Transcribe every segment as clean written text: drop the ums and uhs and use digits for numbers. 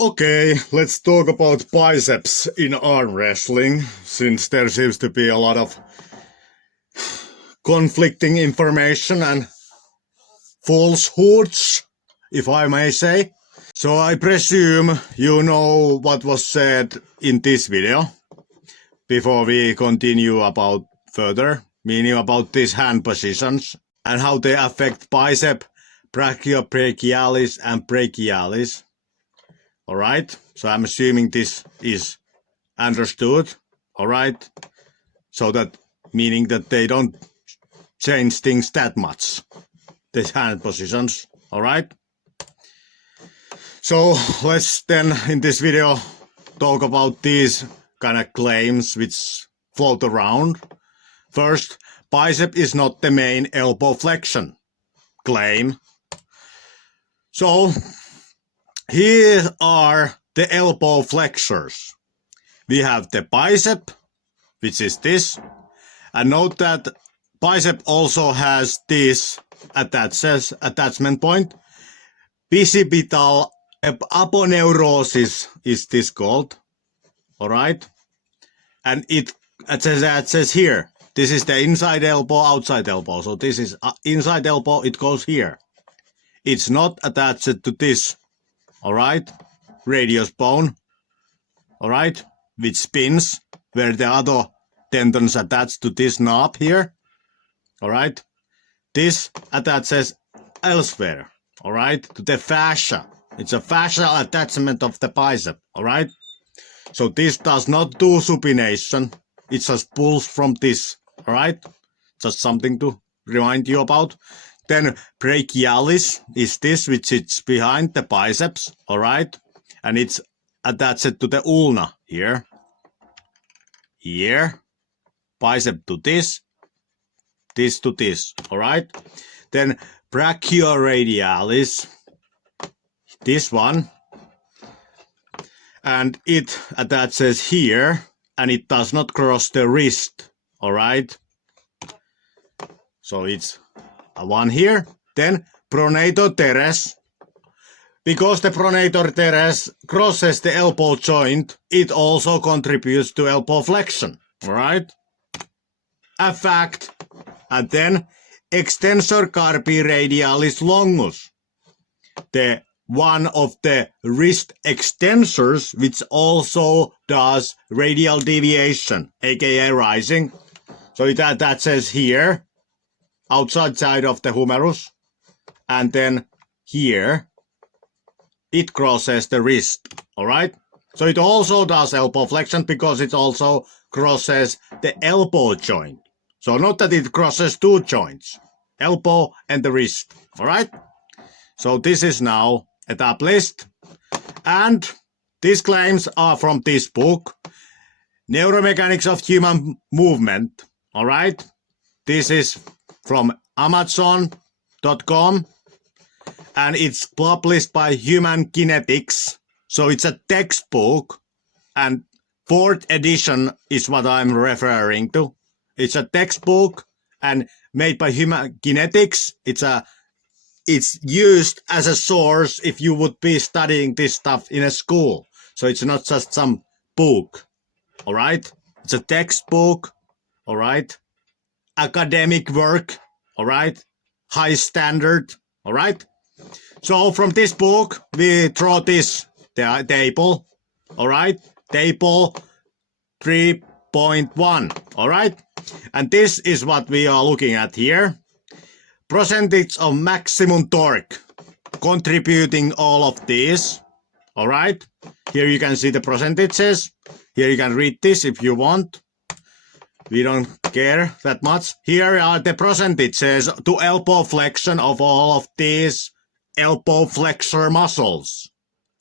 Okay, let's talk about biceps in arm wrestling, since there seems to be a lot of conflicting information and falsehoods, if I may say. So I presume you know what was said in this video before we continue about further, meaning about these hand positions and how they affect bicep, brachiobrachialis and brachialis. Alright, so I'm assuming this is understood. Alright, so that meaning that they don't change things that much, these hand positions. Alright, so let's then in this video talk about these kind of claims which float around. First, bicep is not the main elbow flexion claim. So here are the elbow flexors. We have the bicep, which is this, and note that bicep also has this attachment point. Bicipital aponeurosis is this called, all right? And it says here, this is the inside elbow, outside elbow. So this is inside elbow, it goes here. It's not attached to this. All right, radius bone, all right, which spins where the other tendons attach to this knob here, all right. This attaches elsewhere, all right, to the fascia. It's a fascial attachment of the bicep, all right. So this does not do supination. It just pulls from this, all right. Just something to remind you about. Then brachialis is this, which is behind the biceps, all right? And it's attached to the ulna here. Here. Bicep to this. This to this, all right? Then brachioradialis, this one. And it attaches here, and it does not cross the wrist, all right? So it's one here, then pronator teres. Because the pronator teres crosses the elbow joint, it also contributes to elbow flexion, right? A fact. And then extensor carpi radialis longus, the one of the wrist extensors, which also does radial deviation, aka rising. So that says here, outside side of the humerus, and then here it crosses the wrist, all right? So it also does elbow flexion because it also crosses the elbow joint. So not that it crosses two joints, elbow and the wrist, all right? So this is now established, and these claims are from this book, Neuromechanics of Human Movement, all right? This is from Amazon.com, and it's published by Human Kinetics. So it's a textbook, and 4th edition is what I'm referring to. It's a textbook and made by Human Kinetics. It's used as a source if you would be studying this stuff in a school. So it's not just some book, all right? It's a textbook, all right? Academic work, all right? High standard, all right? So from this book, we draw this table, all right? Table 3.1, all right? And this is what we are looking at here. Percentage of maximum torque, contributing all of these, all right? Here you can see the percentages. Here you can read this if you want. We don't care that much. Here are the percentages to elbow flexion of all of these elbow flexor muscles.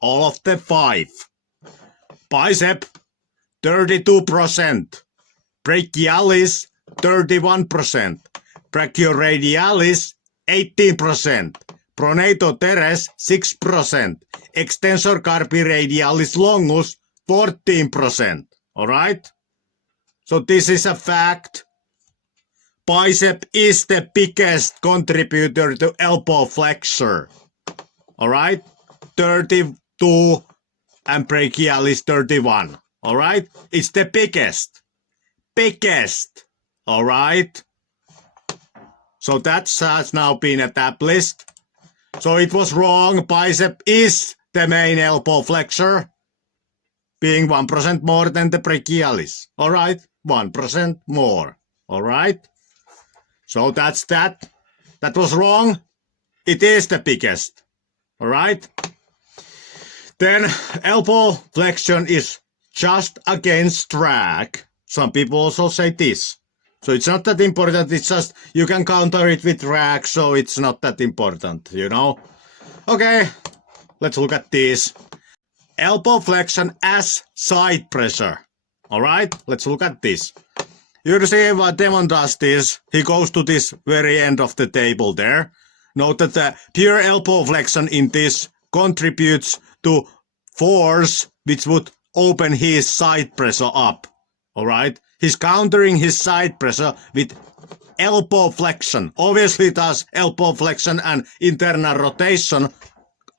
All of the 5. Bicep, 32%. Brachialis, 31%. Brachioradialis, 18%. Pronator teres, 6%. Extensor carpi radialis longus, 14%. All right? So this is a fact. Bicep is the biggest contributor to elbow flexor. All right? 32 and brachialis 31. All right? It's the biggest. Biggest. All right? So that has now been established. So it was wrong. Bicep is the main elbow flexor, being 1% more than the brachialis. All right? 1% more. All right? So that's that. That was wrong. It is the biggest. All right? Then elbow flexion is just against drag. Some people also say this. So it's not that important. It's just you can counter it with drag, so it's not that important, you know? Okay, let's look at this. Elbow flexion as side pressure. All right, let's look at this. You see what Demon does this. He goes to this very end of the table there. Note that the pure elbow flexion in this contributes to force which would open his side pressure up. All right, he's countering his side pressure with elbow flexion. Obviously, it does elbow flexion and internal rotation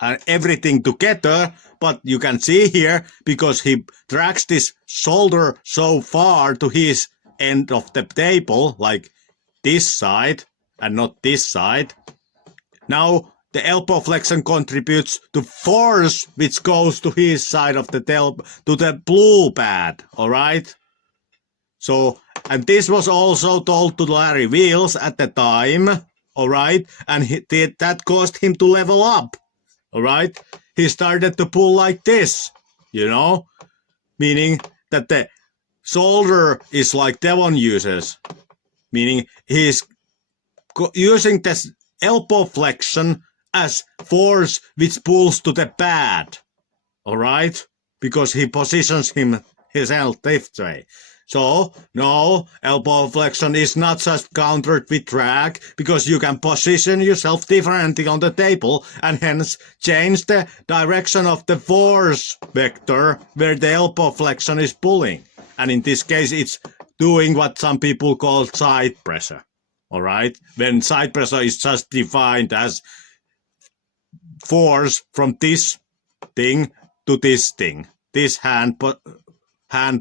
and everything together. But you can see here, because he drags this shoulder so far to his end of the table, like this side and not this side. Now the elbow flexion contributes to force which goes to his side of the table, to the blue pad. All right. So, and this was also told to Larry Wheels at the time. All right. And that caused him to level up. All right. He started to pull like this, you know, meaning that the shoulder is like Devon uses, meaning he's using this elbow flexion as force which pulls to the pad, all right, because he positions himself this way. So, no, elbow flexion is not just countered with drag, because you can position yourself differently on the table and hence change the direction of the force vector where the elbow flexion is pulling. And in this case, it's doing what some people call side pressure. All right? When side pressure is just defined as force from this thing to this thing, this hand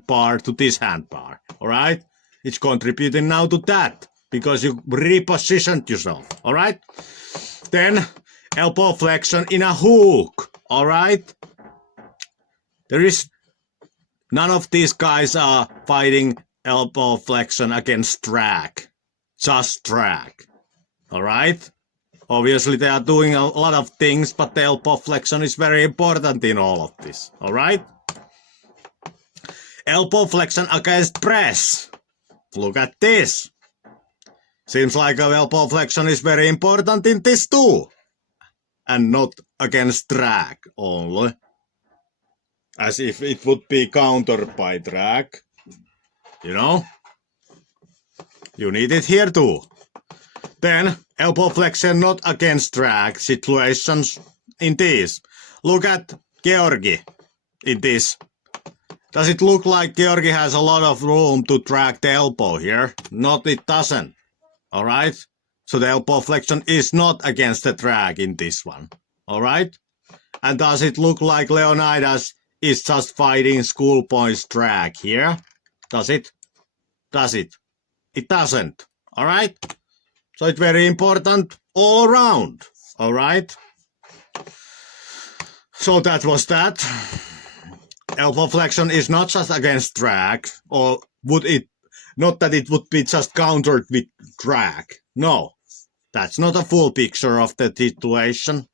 bar to this hand bar. All right? It's contributing now to that because you repositioned yourself. All right? Then elbow flexion in a hook. All right? There is none of these guys are fighting elbow flexion against drag. Just drag. All right? Obviously, they are doing a lot of things, but the elbow flexion is very important in all of this. All right? Elbow flexion against press. Look at this. Seems like elbow flexion is very important in this too. And not against drag only. As if it would be countered by drag. You know? You need it here too. Then, elbow flexion not against drag situations in this. Look at Georgi in this. Does it look like Georgi has a lot of room to drag the elbow here? Not, it doesn't. Alright? So the elbow flexion is not against the drag in this one. Alright? And does it look like Leonidas is just fighting schoolboy's drag here? Does it? Does it? It doesn't. Alright? So it's very important all around. Alright? So that was that. Elbow flexion is not just against drag, or would it, not that it would be just countered with drag. No, that's not a full picture of the situation.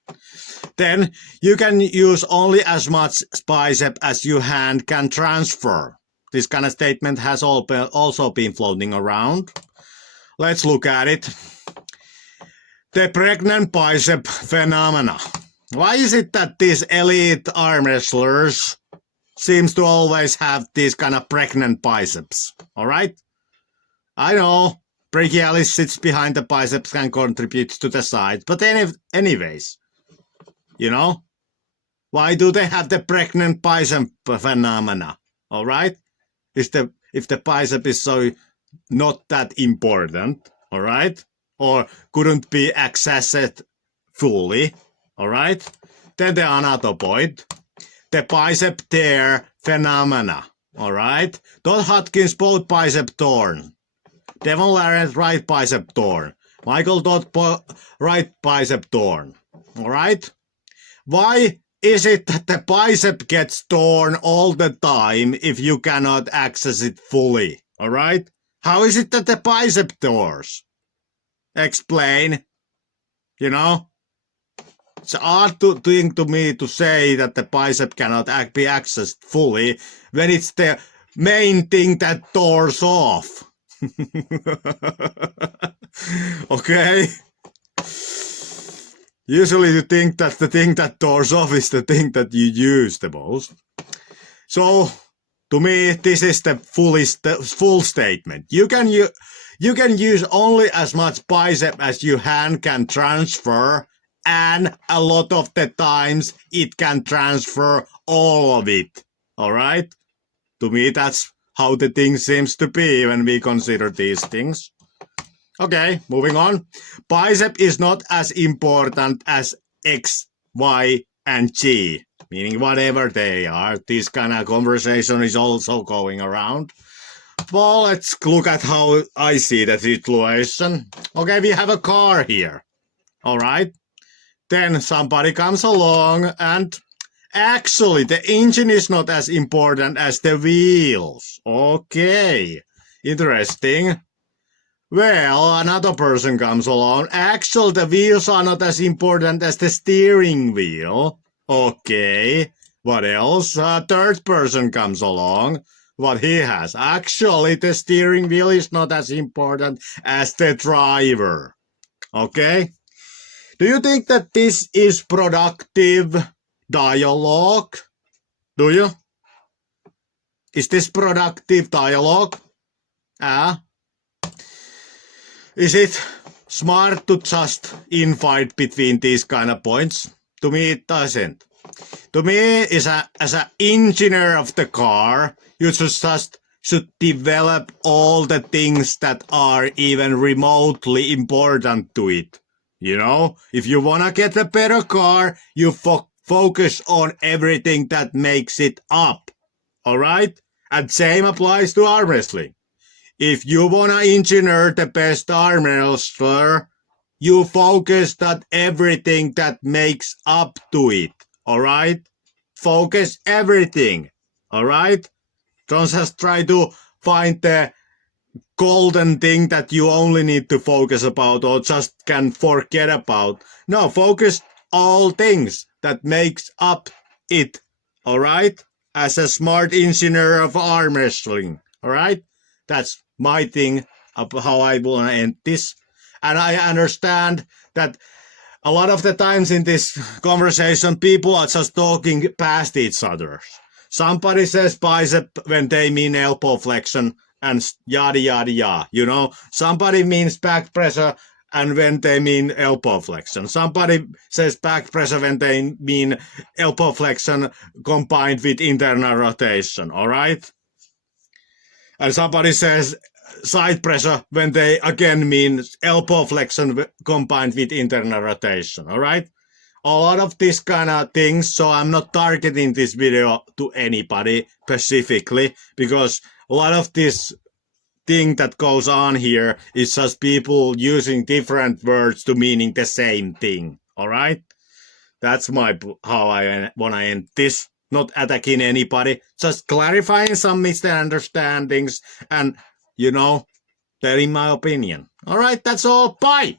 Then you can use only as much bicep as your hand can transfer. This kind of statement has also been floating around. Let's look at it. The pregnant bicep phenomena. Why is it that these elite arm wrestlers seems to always have these kind of pregnant biceps? Alright? I know, brachialis sits behind the biceps and contributes to the side, but anyways, you know? Why do they have the pregnant bicep phenomena? Alright? If the bicep is so not that important, alright? Or couldn't be accessed fully, alright? Then the another point. the bicep tear phenomena. All right? Todd Hodgins both bicep torn. Devon Larratt right bicep torn. Michael Todd right bicep torn. All right? Why is it that the bicep gets torn all the time if you cannot access it fully? All right? How is it that the bicep tears? Explain. You know? It's an odd thing to me to say that the bicep cannot be accessed fully when it's the main thing that tears off. Okay? Usually you think that the thing that tears off is the thing that you use the most. So, to me, this is the full statement. You can use only as much bicep as your hand can transfer, and a lot of the times it can transfer all of it. All right? To me, that's how the thing seems to be when we consider these things. Okay, moving on. Bicep is not as important as X, Y, and G, meaning whatever they are. This kind of conversation is also going around. Well, let's look at how I see the situation. Okay, we have a car here. All right. Then somebody comes along and actually the engine is not as important as the wheels. Okay, interesting. Well, another person comes along. Actually, the wheels are not as important as the steering wheel. Okay, what else? A third person comes along. What he has? Actually, the steering wheel is not as important as the driver. Okay? Do you think that this is productive dialogue? Do you? Is this productive dialogue? Is it smart to just infight between these kind of points? To me, it doesn't. To me, as an engineer of the car, you just should develop all the things that are even remotely important to it. You know, if you want to get a better car, you focus on everything that makes it up. All right? And same applies to arm wrestling. If you want to engineer the best arm wrestler, you focus on everything that makes up to it. All right? Focus everything. All right? Don't just try to find the golden thing that you only need to focus about or just can forget about. No, focus all things that makes up it. All right? As a smart engineer of arm wrestling. All right? That's my thing of how I want to end this. And I understand that a lot of the times in this conversation, people are just talking past each other. Somebody says bicep when they mean elbow flexion and yada, yada, yada. You know, somebody means back pressure and when they mean elbow flexion. Somebody says back pressure when they mean elbow flexion combined with internal rotation. All right? And somebody says side pressure when they again mean elbow flexion combined with internal rotation. All right? A lot of these kind of things, so I'm not targeting this video to anybody specifically because a lot of this thing that goes on here is just people using different words to meaning the same thing. All right? That's how I want to end this. Not attacking anybody, just clarifying some misunderstandings and, you know, telling my opinion. All right, that's all. Bye.